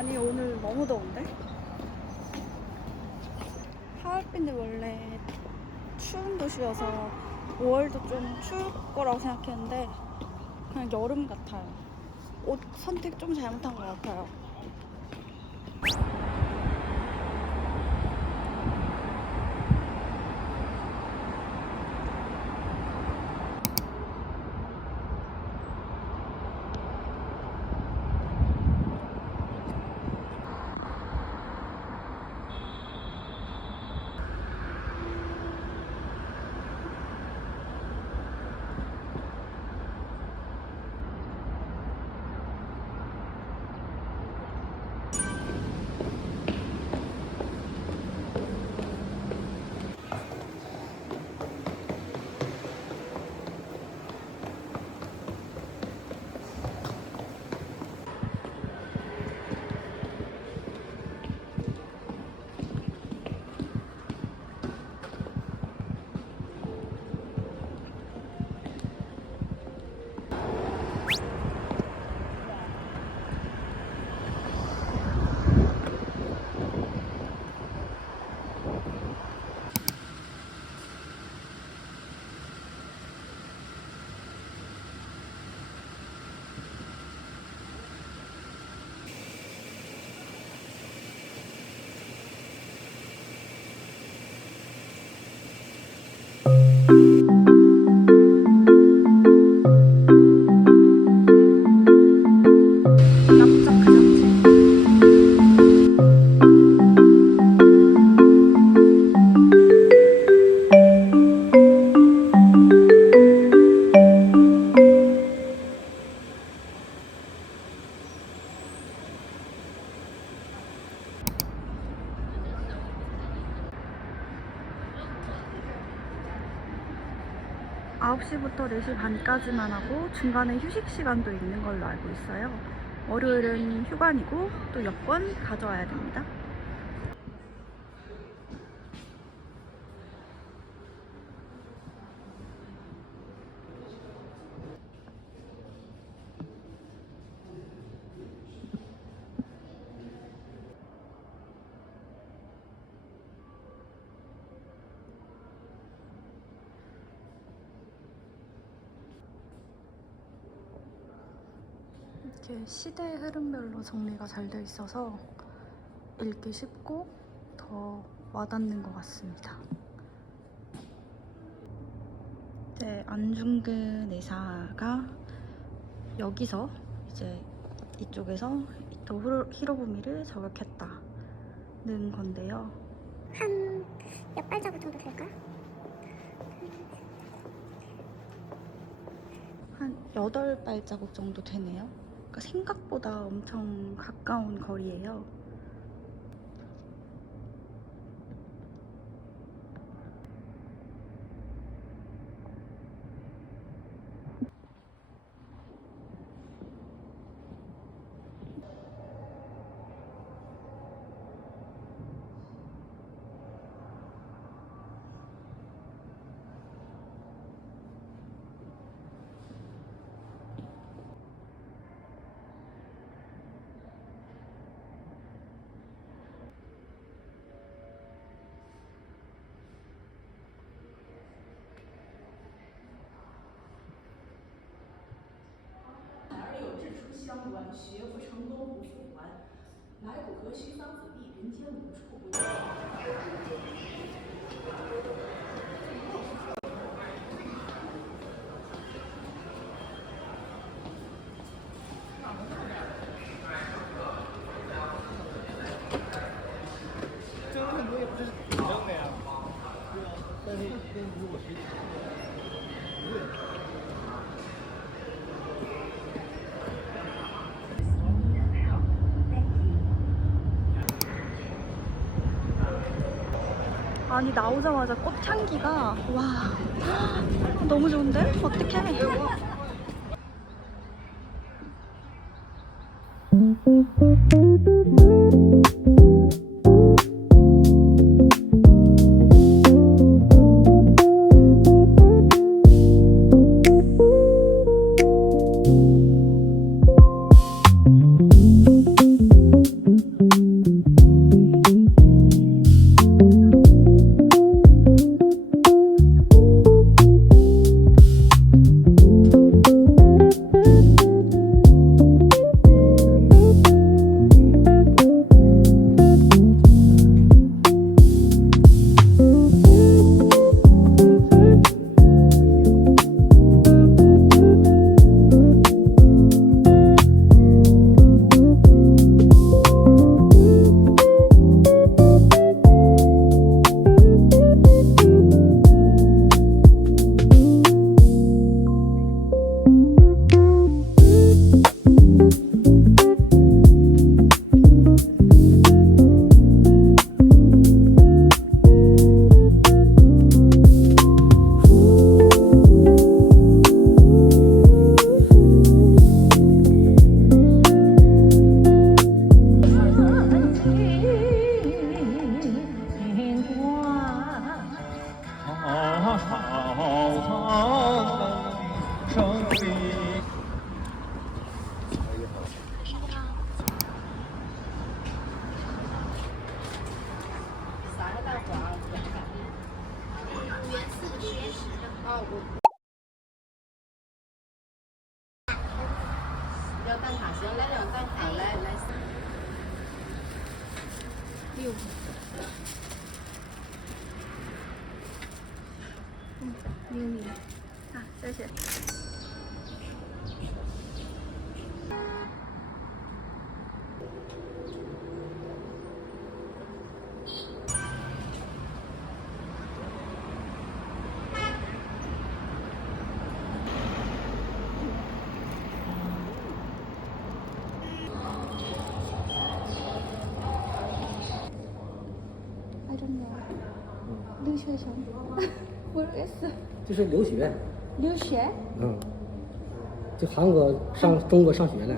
아니 오늘 너무 더운데? 하얼빈이 원래 추운 도시여서 5월도 좀 추울 거라고 생각했는데 그냥 여름 같아요. 옷 선택 좀 잘못한 것 같아요. 납작 그 자체. 아홉 시부터 4시 반까지만 하고 중간에 휴식 시간도 있는 걸로 알고 있어요. 월요일은 휴관이고 또 여권 가져와야 됩니다. 이렇게 시대 흐름별로 정리가 잘 돼 있어서 읽기 쉽고 더 와닿는 것 같습니다. 이제 안중근 의사가 여기서 이제 이쪽에서 이토 히로부미를 저격했다는 건데요. 한 몇 발자국 정도 될까? 한 8발자국 정도 되네요. 그러니까 생각보다 엄청 가까운 거리예요. 아니 나오자마자 꽃향기가 와 너무 좋은데? 어떡해. 6. 6. 아, 谢谢. I don't know. 留学生 모르겠어. 就是留学，留学? 就韩国中国上学呢。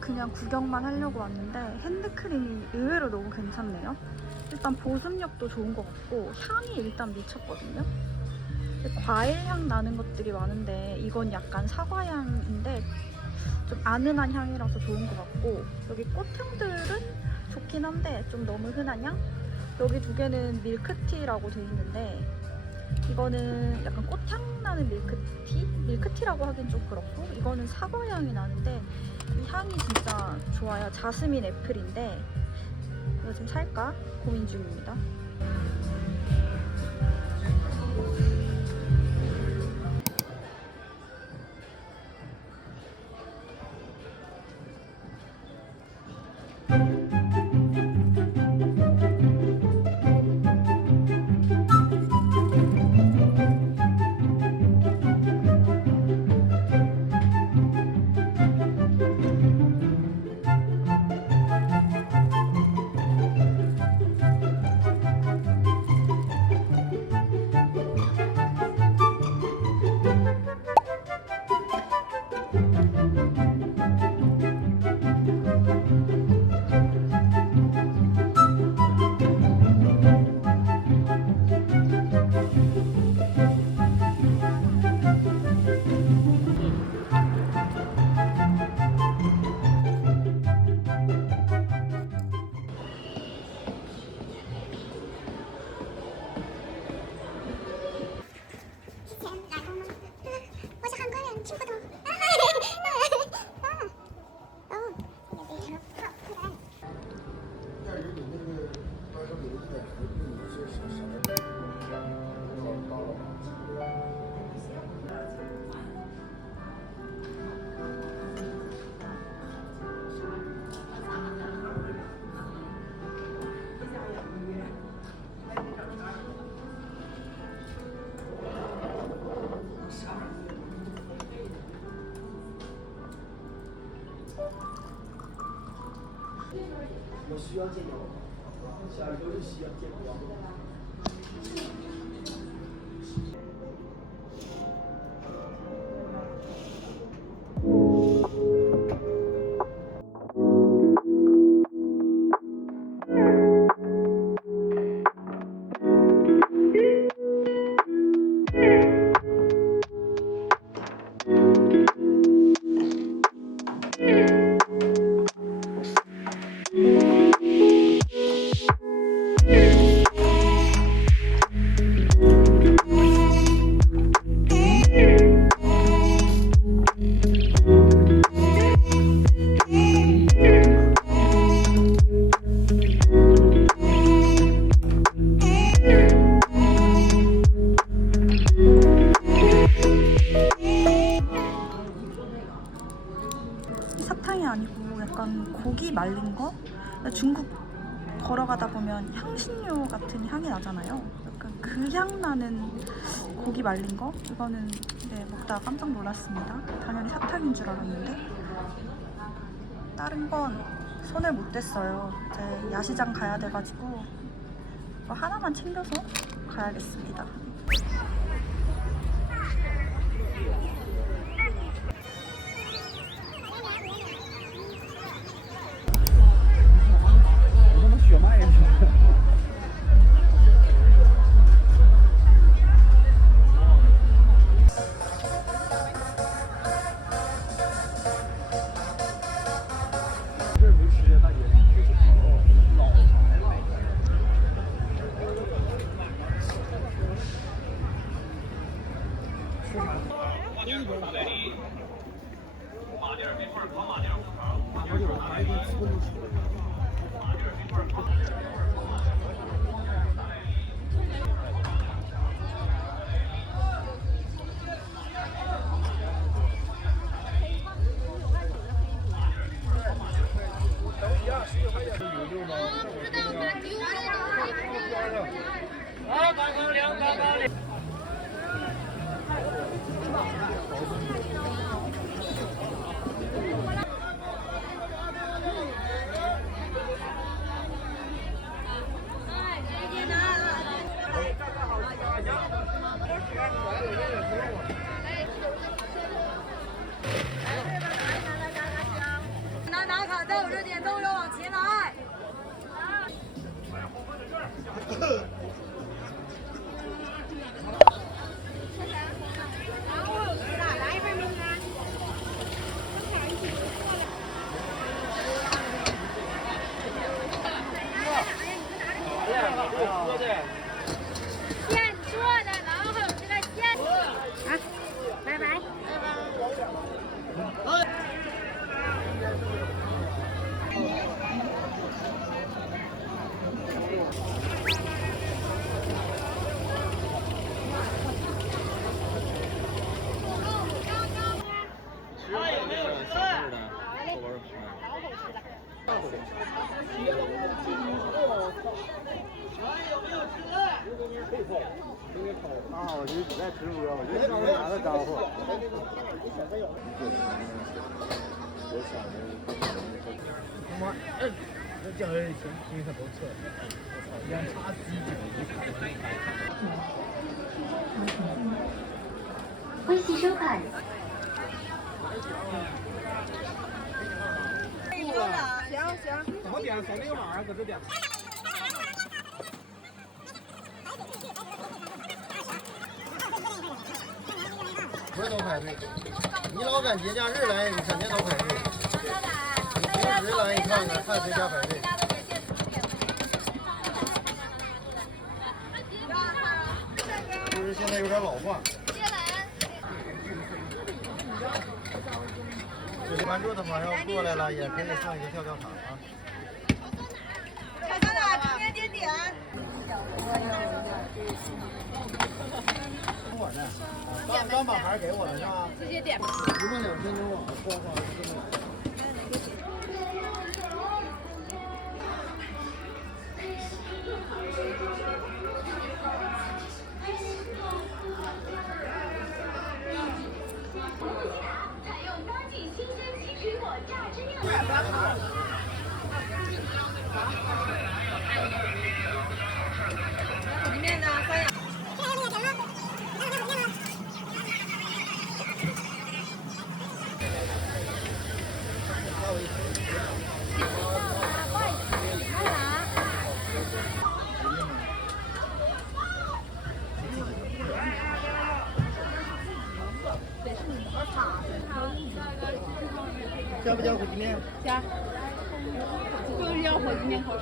그냥 구경만 하려고 왔는데 핸드크림이 의외로 너무 괜찮네요. 일단 보습력도 좋은 것 같고 향이 일단 미쳤거든요. 과일 향 나는 것들이 많은데 이건 약간 사과향인데 좀 아늑한 향이라서 좋은 것 같고, 여기 꽃향들은 좋긴 한데 좀 너무 흔한 향? 여기 두 개는 밀크티라고 돼 있는데 이거는 약간 꽃향 나는 밀크티? 밀크티라고 하긴 좀 그렇고, 이거는 사과향이 나는데 이 향이 진짜 좋아요. 자스민 애플인데 이거 좀 살까 고민 중입니다. 사탕이 아니고 약간 고기 말린 거? 중국 걸어가다 보면 향신료 같은 향이 나잖아요. 약간 그 향 나는 고기 말린 거? 이거는 네, 먹다가 깜짝 놀랐습니다. 당연히 사탕인 줄 알았는데 다른 건 손을 못 댔어요. 이제 야시장 가야 돼가지고 이거 하나만 챙겨서 가야겠습니다.拿卡在我这点都要往前来。现做的，然后还有这个现。啊，拜拜。啊，我就是在直播，我就上来打个招呼。妈，这讲的挺很不错，两叉鸡微信收看。怎么点？扫那个码，搁这点。不是都排队，你老赶节假日来，你肯定都排队。你平时来，你看看谁家排队。就是现在有点老化。关注的朋友过来了，也可以上一个跳跳塔啊。看看哪，今天点点。我呢，刚把牌给我了是吧？直接点。12000多网，咣咣就这么来。采用当季新鲜奇水果榨汁酿。加不加火鸡面？加，就要火鸡面口。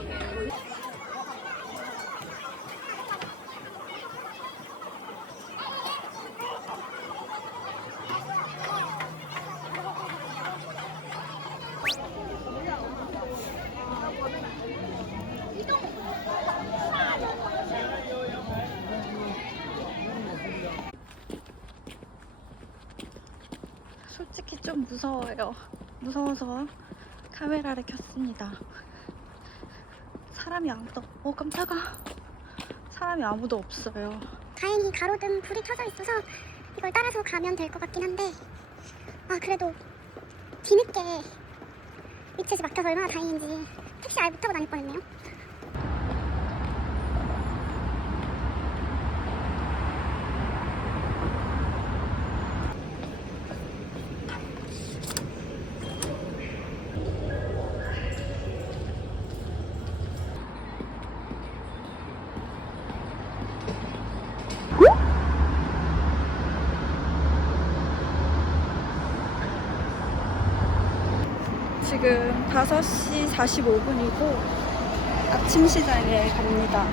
솔직히 좀 무서워요. 무서워서 카메라를 켰습니다. 사람이 아무도, 깜짝아. 사람이 아무도 없어요. 다행히 가로등 불이 켜져 있어서 이걸 따라서 가면 될 것 같긴 한데 그래도 뒤늦게 위치에서 막혀서 얼마나 다행인지 택시 아예 못 타고 다닐 뻔했네요. 지금 5시 45분이고 아침 시장에 갑니다.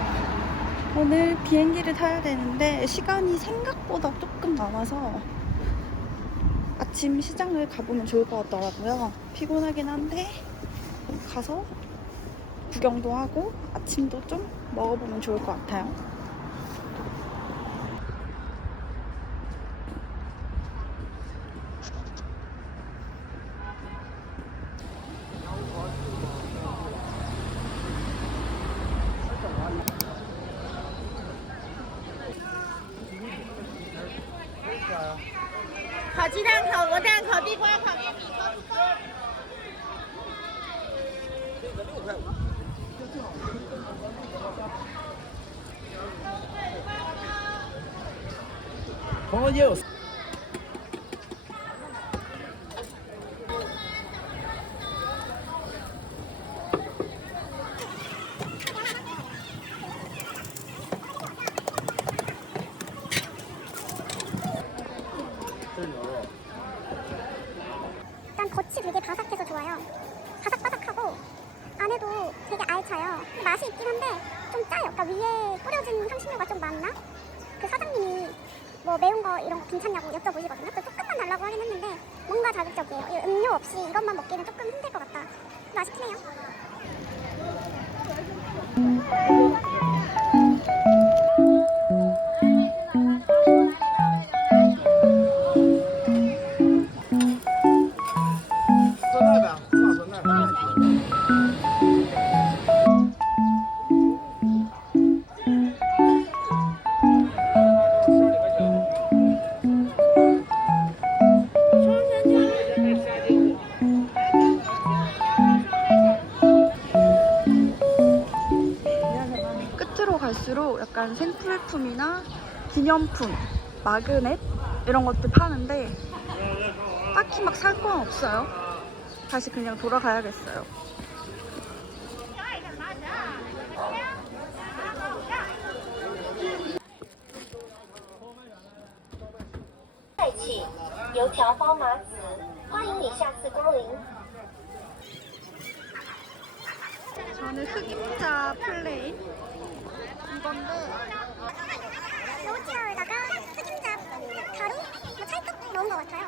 오늘 비행기를 타야 되는데 시간이 생각보다 조금 남아서 아침 시장을 가보면 좋을 것 같더라고요. 피곤하긴 한데 가서 구경도 하고 아침도 좀 먹어보면 좋을 것 같아요.黄也有。 일단 겉이 되게 바삭해서 좋아요. 바삭바삭하고 안에도 되게 알차요. 맛이 있긴 한데 좀 짜요. 그러니까 위에 뿌려진 향신료가 좀 많나? 그 사장님이 뭐 매운 거 이런 거 괜찮냐고 여쭤보시거든요. 그래서 조금만 달라고 하긴 했는데 뭔가 자극적이에요. 이 음료 없이 이것만 먹기는 조금 힘들 것 같다. 맛있긴 해요. 끝으로 갈수록 약간 생필품이나 기념품, 마그넷 이런 것들 파는데 딱히 막 살 건 없어요. 다시 그냥 돌아가야겠어요.油条包麻子，欢迎你下次光临。 저는 흑임자 플레인 이건데 로즈에다가 흑임자 가루, 뭐 찰떡 넣은 것 같아요.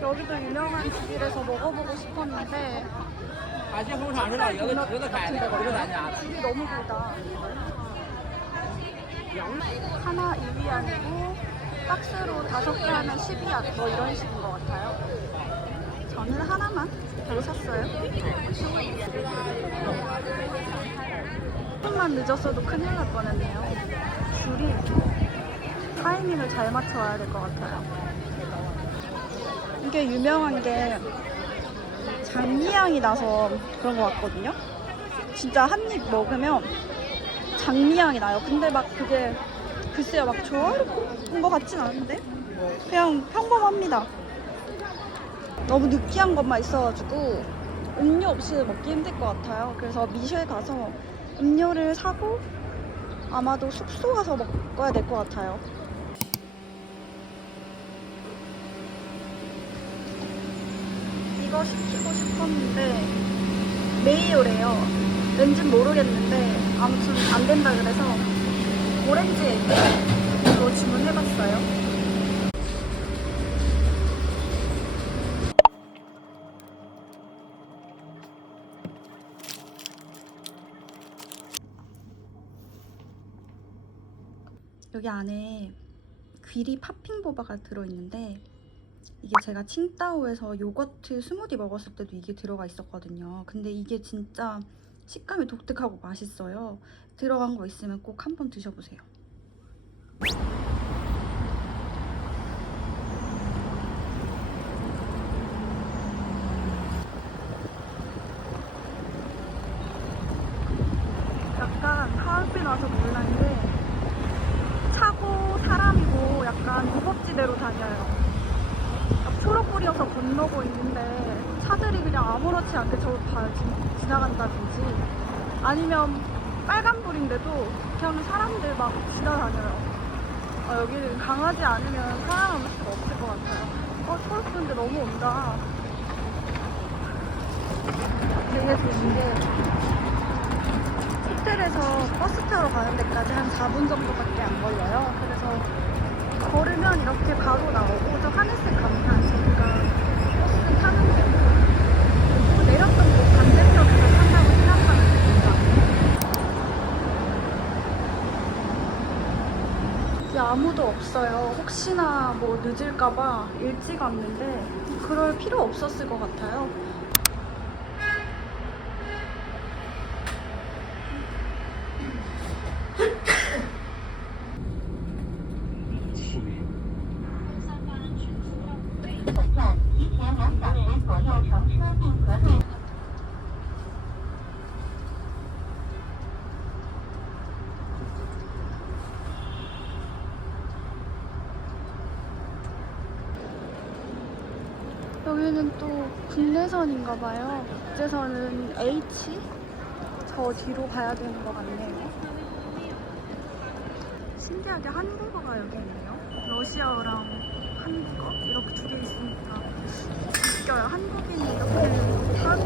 여기도 유명한 집이라서 먹어보고 싶었는데 海鲜红肠是吧？有的开的，有的咱家的。 줄이 너무 길다. 하나 2위안이고 박스로 5개 하면 12안 뭐 이런 식인 것 같아요. 저는 하나만 바로 샀어요. 조금만 늦었어도 큰일 날 뻔했네요. 줄이 타이밍을 잘 맞춰야 될 것 같아요. 이게 유명한 게 장미향이 나서 그런 것 같거든요. 진짜 한 입 먹으면 장미향이 나요. 근데 막 그게 글쎄요 막 좋아하는 것 같진 않은데 그냥 평범합니다. 너무 느끼한 것만 있어가지고 음료 없이 먹기 힘들 것 같아요. 그래서 미쉐 가서 음료를 사고 아마도 숙소 가서 먹어야 될 것 같아요. 이거 시키고 싶었는데 내일 오래요. 왠진 모르겠는데 아무튼 안 된다 그래서 오렌지 에그 이거 주문해봤어요. 여기 안에 귀리 팥핑보바가 들어있는데 이게 제가 칭따오에서 요거트 스무디 먹었을 때도 이게 들어가 있었거든요. 근데 이게 진짜 식감이 독특하고 맛있어요. 들어간 거 있으면 꼭 한번 드셔보세요. 약간 하얼빈 와서 놀란 게 차고 사람이고 약간 무법지대로 다녀요. 초록불이어서 건너고 있는데 차들이 그냥 아무렇지 않게 저를 지나간다든지 아니면 빨간불인데도 그냥 사람들 막 지나다녀요. 여기는 강하지 않으면 살아남을 수가 없을 것 같아요. 초록불인데 너무 온다. 되게 좋은 게 호텔에서 버스 타러 가는 데까지 한 4분 정도밖에 안 걸려요. 그래서 걸으면 이렇게 바로 나오고 저 하늘색 간판 저희가 버스 타는 데고 내렸던 곳 반대편에서 탄다고 생각하면 됩니다. 여기 아무도 없어요. 혹시나 뭐 늦을까봐 일찍 왔는데 그럴 필요 없었을 것 같아요. 여기는 또 국내선인가봐요. 국제선은 H? 저 뒤로 가야 되는 것 같네요. 신기하게 한국어가 여기 있네요. 러시아어랑 한국어 이렇게 두 개 있으니까 웃겨요. 한국인이 이렇게 하고